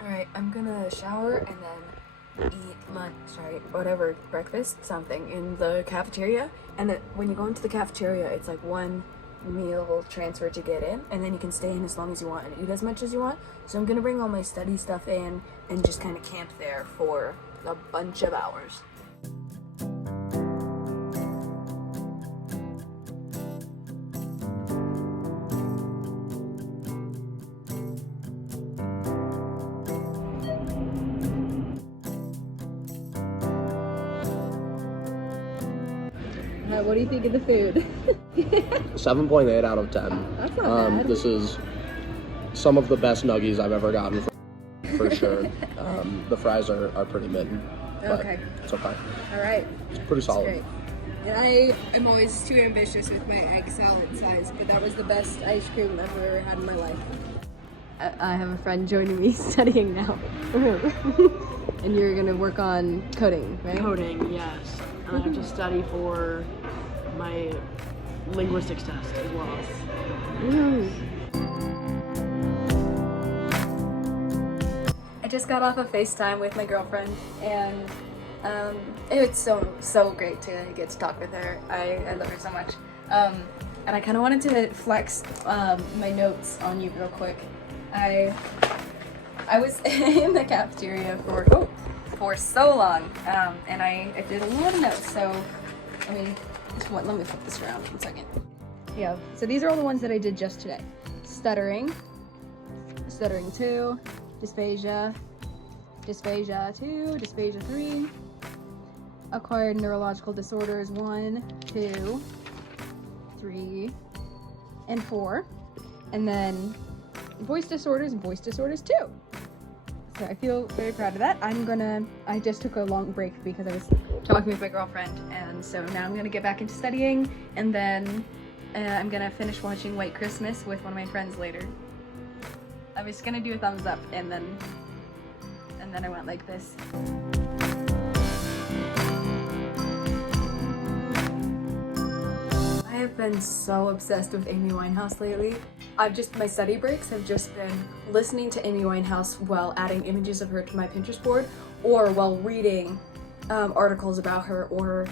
Alright, I'm gonna shower and then eat lunch, right? Whatever, breakfast, something in the cafeteria. And then when you go into the cafeteria, it's like one meal transfer to get in, and then you can stay in as long as you want and eat as much as you want. So I'm gonna bring all my study stuff in and just kind of camp there for a bunch of hours. What do you think of the food? 7.8 out of 10. That's not bad. This is some of the best nuggies I've ever gotten for sure. The fries are pretty mitten. Okay. It's okay. All right. It's pretty solid. Great. And I am always too ambitious with my egg salad size, but that was the best ice cream I've ever had in my life. I have a friend joining me studying now. And you're gonna work on coding, right? Coding, yes. And I have to study for my linguistics test as well. I just got off of FaceTime with my girlfriend, and it's so great to get to talk with her. I love her so much. And I kind of wanted to flex my notes on you real quick. I was in the cafeteria for so long, and I did a lot of notes. So let me flip this around 1 second. Yeah. So these are all the ones that I did just today. Stuttering 2, dysphagia 2, dysphagia 3, acquired neurological disorders 1, 2, 3, and 4, and then voice disorders 2. So I feel very proud of that. I just took a long break because I was talking with my girlfriend, and so now I'm gonna get back into studying, and then I'm gonna finish watching White Christmas with one of my friends later. I was gonna do a thumbs up, and then I went like this. I have been so obsessed with Amy Winehouse lately. My study breaks have just been listening to Amy Winehouse while adding images of her to my Pinterest board, or while reading articles about her, or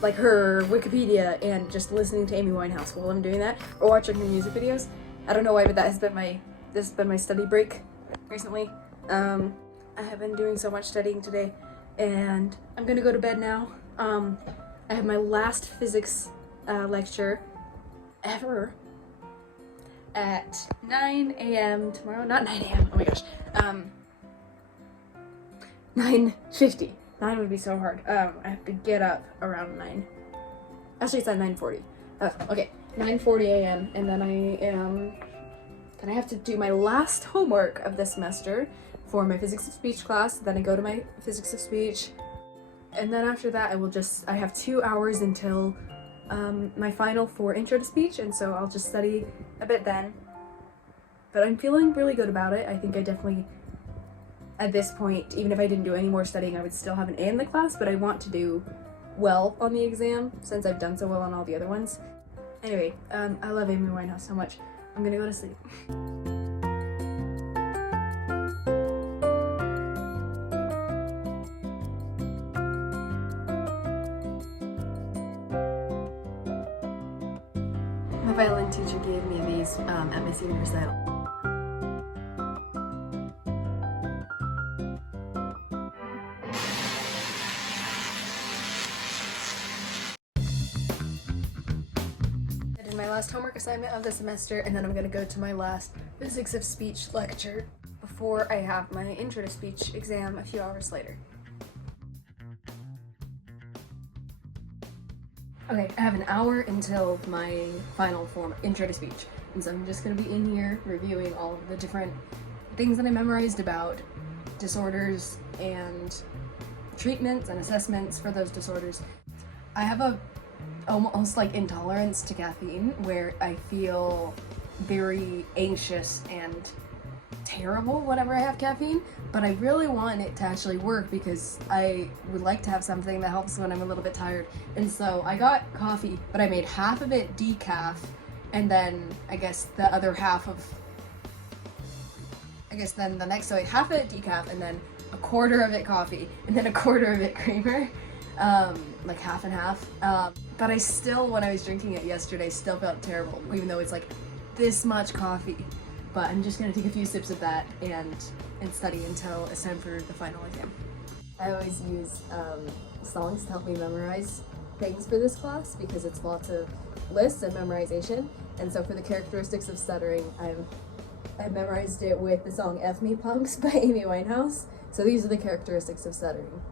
like her Wikipedia, and just listening to Amy Winehouse while I'm doing that, or watching her music videos. I don't know why, but this has been my study break recently. I have been doing so much studying today, and I'm gonna go to bed now. I have my last physics lecture ever at 9 a.m. tomorrow. Not 9 a.m. Oh my gosh. 9:50. 9 would be so hard. I have to get up around 9. Actually, it's at 9:40. Okay, 9:40 a.m. and then I have to do my last homework of the semester for my physics of speech class. Then I go to my physics of speech, and then after that I have 2 hours until my final for intro to speech, and so I'll just study a bit then. But I'm feeling really good about it. I think I definitely, at this point, even if I didn't do any more studying, I would still have an A in the class, but I want to do well on the exam since I've done so well on all the other ones. Anyway, I love Amy Winehouse so much. I'm gonna go to sleep. My violin teacher gave me these at my senior recital. I did my last homework assignment of the semester, and then I'm gonna go to my last physics of speech lecture before I have my intro to speech exam a few hours later. Okay, I have an hour until my final form, intro to speech, and so I'm just gonna be in here reviewing all of the different things that I memorized about disorders and treatments and assessments for those disorders. I have a almost like intolerance to caffeine, where I feel very anxious and terrible whenever I have caffeine, but I really want it to actually work because I would like to have something that helps when I'm a little bit tired. And so I got coffee, but I made half of it decaf, and then I guess the other half of I guess then the next, so like half of it decaf and then a quarter of it coffee and then a quarter of it creamer, like half and half. But I still, when I was drinking it yesterday, still felt terrible, even though it's like this much coffee. But I'm just gonna take a few sips of that and study until it's time for the final exam. I always use songs to help me memorize things for this class because it's lots of lists and memorization. And so for the characteristics of stuttering, I memorized it with the song F Me Punks by Amy Winehouse. So these are the characteristics of stuttering.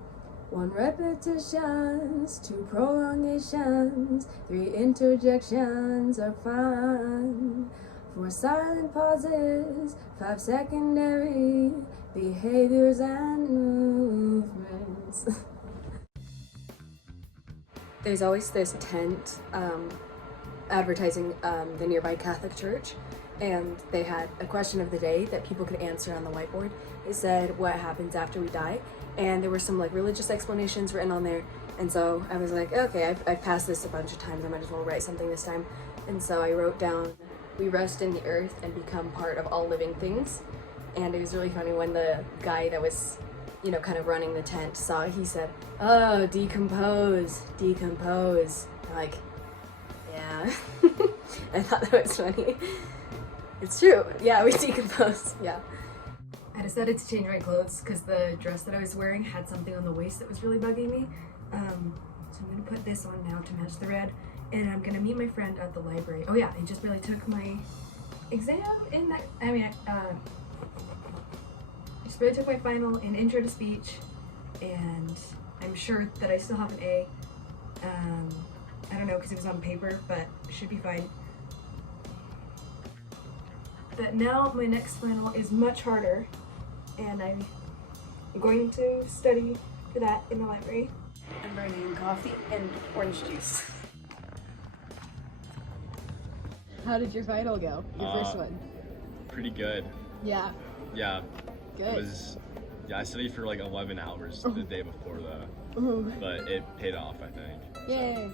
1 repetitions, 2 prolongations, 3 interjections are fine. 4 silent pauses, 5 secondary behaviors and movements. There's always this tent advertising the nearby Catholic church, and they had a question of the day that people could answer on the whiteboard. It said, what happens after we die? And there were some like religious explanations written on there, and so I was like, okay, I've passed this a bunch of times, I might as well write something this time. And so I wrote down, we rest in the earth and become part of all living things. And it was really funny when the guy that was, you know, kind of running the tent saw it, he said, oh, decompose, decompose. I'm like, yeah. I thought that was funny. It's true, yeah, we decompose, yeah. I decided to change my clothes because the dress that I was wearing had something on the waist that was really bugging me. So I'm gonna put this on now to match the red, and I'm gonna meet my friend at the library. Oh yeah, I just barely took my exam in that, I just barely took my final in intro to speech, and I'm sure that I still have an A. I don't know because it was on paper, but it should be fine. But now my next final is much harder, and I'm going to study for that in the library. I'm bringing coffee and orange juice. How did your final go? Your first one? Pretty good. Yeah. Yeah. Good. I studied for like 11 hours the day before though, but it paid off, I think. Yay.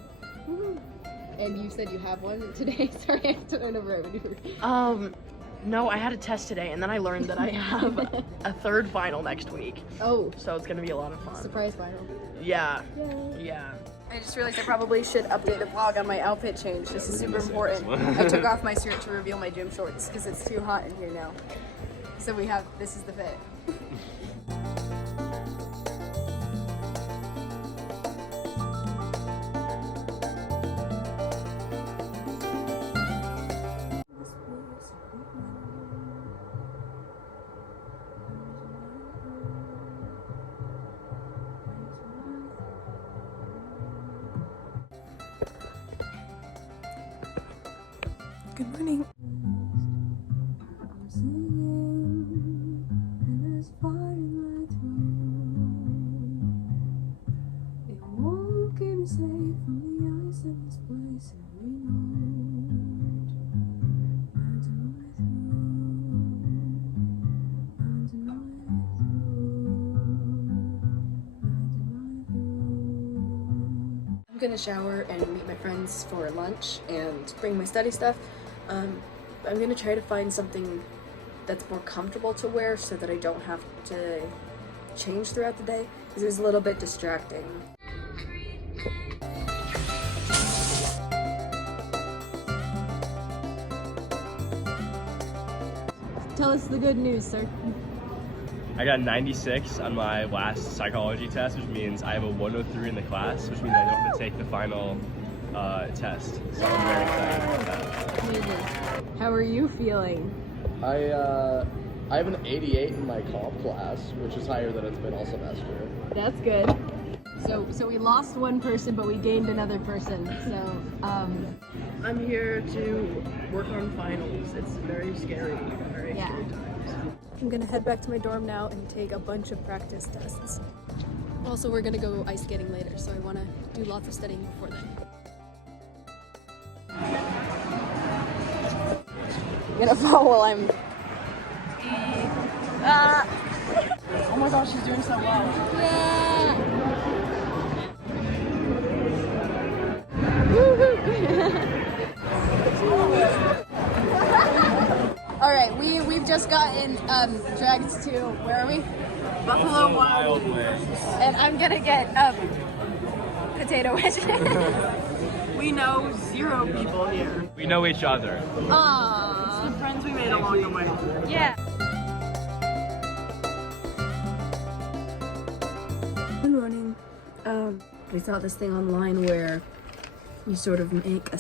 And you said you have one today? Sorry, I have to run over it. No, I had a test today, and then I learned that I have a third final next week. Oh. So it's gonna be a lot of fun. Surprise final. Yeah. Yay. Yeah. I just realized I probably should update the vlog on my outfit change. This is super important. I took off my shirt to reveal my gym shorts because it's too hot in here now. So this is the fit. Good morning. I'm gonna shower and meet my friends for lunch and bring my study stuff. I'm gonna try to find something that's more comfortable to wear so that I don't have to change throughout the day because it's a little bit distracting. Tell us the good news, sir. I got 96 on my last psychology test, which means I have a 103 in the class, which means I don't have to take the final test. So I'm very excited about that. Amazing. How are you feeling? I have an 88 in my comp class, which is higher than it's been all semester. That's good. So we lost one person, but we gained another person. So I'm here to work on finals. It's very scary. Very Yeah. scary times. I'm gonna head back to my dorm now and take a bunch of practice tests. Also, we're gonna go ice skating later, so I wanna do lots of studying before then. I'm gonna fall while I'm... Oh my gosh, she's doing so well. Alright, Okay, we've just gotten dragged to, where are we? Buffalo Wild. And I'm gonna get potato wedges. We know 0 people here. We know each other. Aww. The friends we made along the way. Yeah. Good morning. We saw this thing online where you sort of make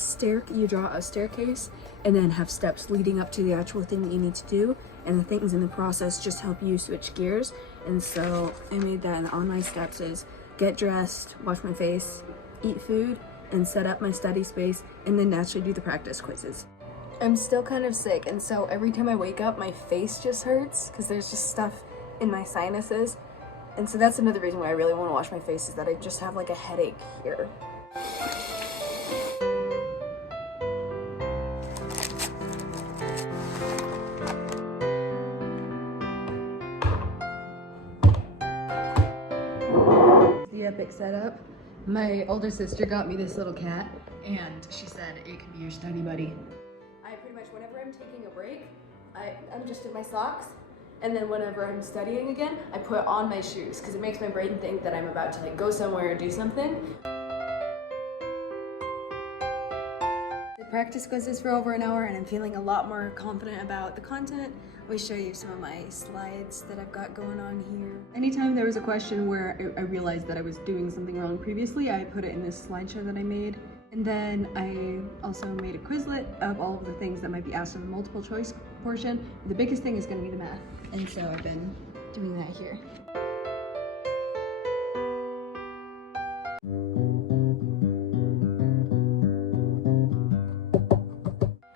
you draw a staircase and then have steps leading up to the actual thing that you need to do, and the things in the process just help you switch gears. And so I made that, and on my steps is get dressed, wash my face, eat food, and set up my study space, and then naturally do the practice quizzes. I'm still kind of sick, and so every time I wake up, my face just hurts because there's just stuff in my sinuses. And so that's another reason why I really want to wash my face, is that I just have like a headache here. The epic setup. My older sister got me this little cat, and she said it can be your study buddy. I pretty much, whenever I'm taking a break, I'm just in my socks. And then whenever I'm studying again, I put on my shoes because it makes my brain think that I'm about to like go somewhere or do something. The practice quizzes for over an hour, and I'm feeling a lot more confident about the content. I'll show you some of my slides that I've got going on here. Anytime there was a question where I realized that I was doing something wrong previously, I put it in this slideshow that I made. And then I also made a Quizlet of all of the things that might be asked in the multiple choice portion. The biggest thing is going to be the math. And so I've been doing that here.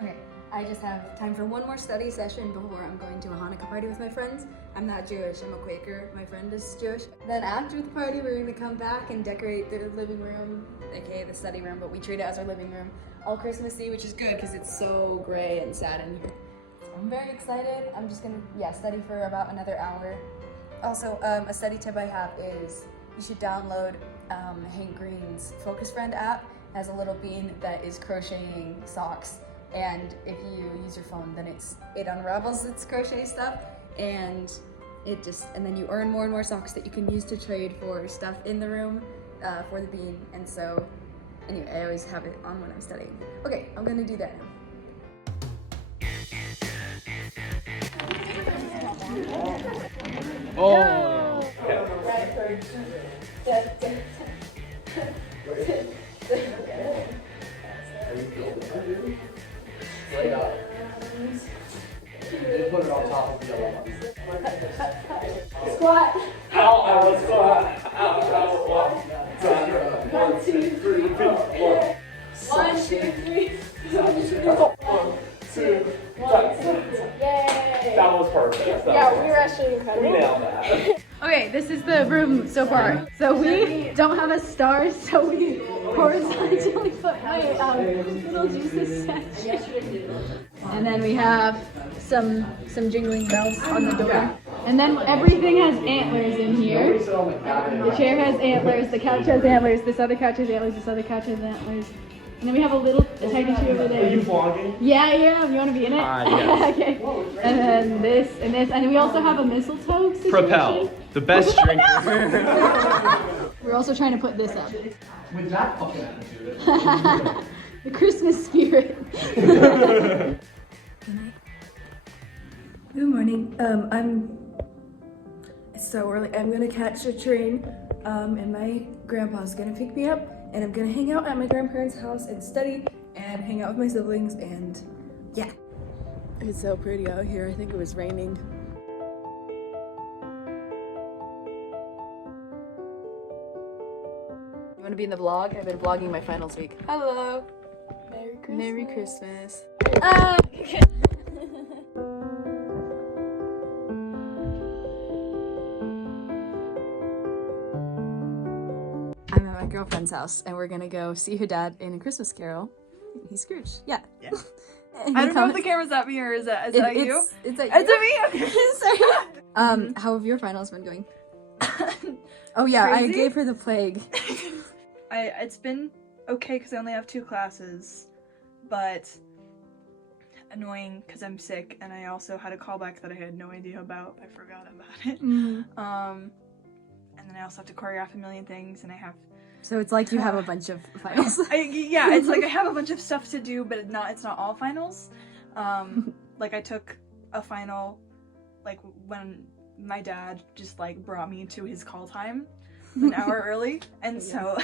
Okay, I just have time for one more study session before I'm going to a Hanukkah party with my friends. I'm not Jewish, I'm a Quaker. My friend is Jewish. Then after the party, we're going to come back and decorate the living room, aka the study room, but we treat it as our living room, all Christmassy, which is good because it's so gray and sad in here. I'm very excited. I'm just gonna, study for about another hour. Also, a study tip I have is you should download Hank Green's Focus Friend app. It has a little bean that is crocheting socks, and if you use your phone, then it unravels its crochet stuff, and then you earn more and more socks that you can use to trade for stuff in the room for the bean. And so, anyway, I always have it on when I'm studying. Okay, I'm gonna do that now. Oh! Put it on top of the other one. Squat. Ow, squat. Ow, squat. 1, 2, 3, 4. 1, 2, 3. 1, 2, 1. Yay! That was perfect. Yeah, we were actually incredible. We nailed that. Okay, this is the room so far. So we don't have a star, so we horizontally put my little juices section. And then we have some jingling bells on the door. And then everything has antlers in here. The chair has antlers, the couch has antlers, this other couch has antlers, this other couch has antlers. And then we have a tiny tree over there. Are you vlogging? Yeah, I am. You want to be in it? Yes. Okay. And then this and this. And then we also have a mistletoe situation. Propel, the best drink. We're also trying to put this up. With that fucking attitude. The Christmas spirit. Good morning. It's so early. I'm gonna catch a train, and my grandpa's gonna pick me up, and I'm gonna hang out at my grandparents' house and study and hang out with my siblings, and yeah. It's so pretty out here. I think it was raining. You wanna be in the vlog? I've been vlogging my finals week. Hello. Merry Christmas. Merry Christmas. I'm at my girlfriend's house, and we're gonna go see her dad in A Christmas Carol. He's Scrooge. Yeah. I don't know if the camera's at me or is that you? It's at you. It's at me. Okay, sorry. How have your finals been going? Oh yeah, I Crazy? gave her the plague. It's been okay because I only have 2 classes, but annoying because I'm sick, and I also had a callback that I had no idea about. I forgot about it. And then I also have to choreograph a million things, and I have. So it's like you have a bunch of finals. Yeah, it's like I have a bunch of stuff to do, but it's not all finals. Like I took a final, like when my dad just like brought me to his call time an hour early, and so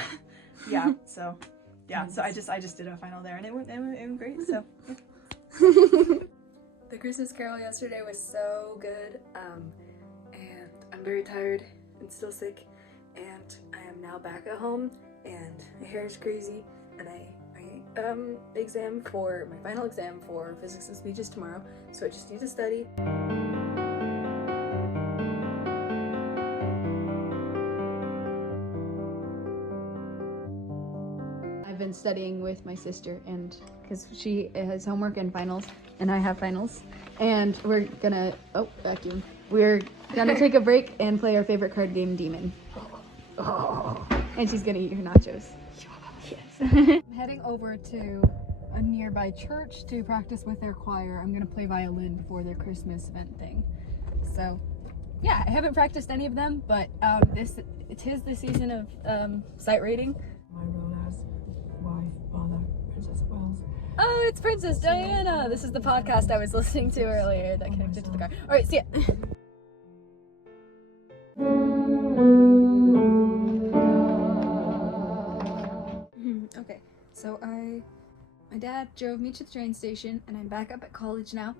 so I just did a final there, and it went great. So. The Christmas Carol yesterday was so good, and I'm very tired and still sick, and I am now back at home, and my hair is crazy, and my final exam for physics and speech is tomorrow, so I just need to study. I've been studying with my sister, and because she has homework and finals, and I have finals, and we're gonna vacuum. We're gonna take a break and play our favorite card game, Demon. And she's gonna eat her nachos. Yes. I'm heading over to a nearby church to practice with their choir. I'm gonna play violin for their Christmas event thing. So, yeah, I haven't practiced any of them, but it is the season of sight reading. My role as wife, mother, Princess Wells. Oh, it's Princess Diana! This is the podcast I was listening to earlier that connected to the car. Alright, see ya! Okay, so my dad drove me to the train station, and I'm back up at college now,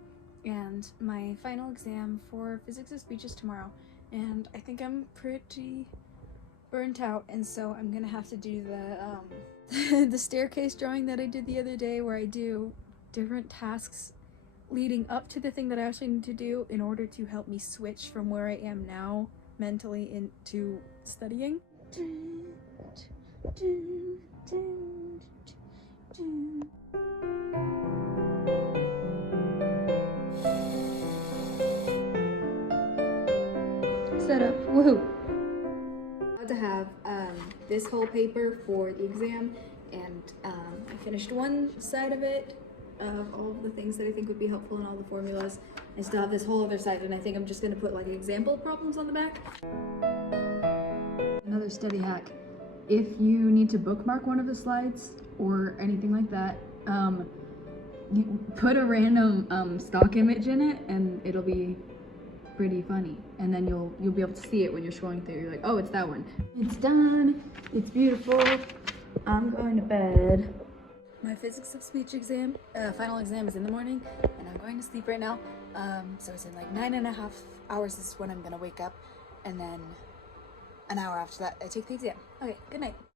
and my final exam for physics and speech is tomorrow, and I think I'm pretty burnt out, and so I'm gonna have to do the the staircase drawing that I did the other day, where I do different tasks leading up to the thing that I actually need to do in order to help me switch from where I am now mentally into studying. Set up. Woohoo! To have this whole paper for the exam, and I finished one side of it of all of the things that I think would be helpful in all the formulas. I still have this whole other side, and I think I'm just going to put like example problems on the back. Another study hack: if you need to bookmark one of the slides or anything like that, you put a random stock image in it, and it'll be pretty funny, and then you'll be able to see it when you're scrolling through. You're like, oh, it's that one. It's done. It's beautiful. I'm going to bed. My physics of speech exam, final exam is in the morning, and I'm going to sleep right now. So it's in like 9.5 hours is when I'm gonna wake up, and then an hour after that I take the exam. Okay, good night.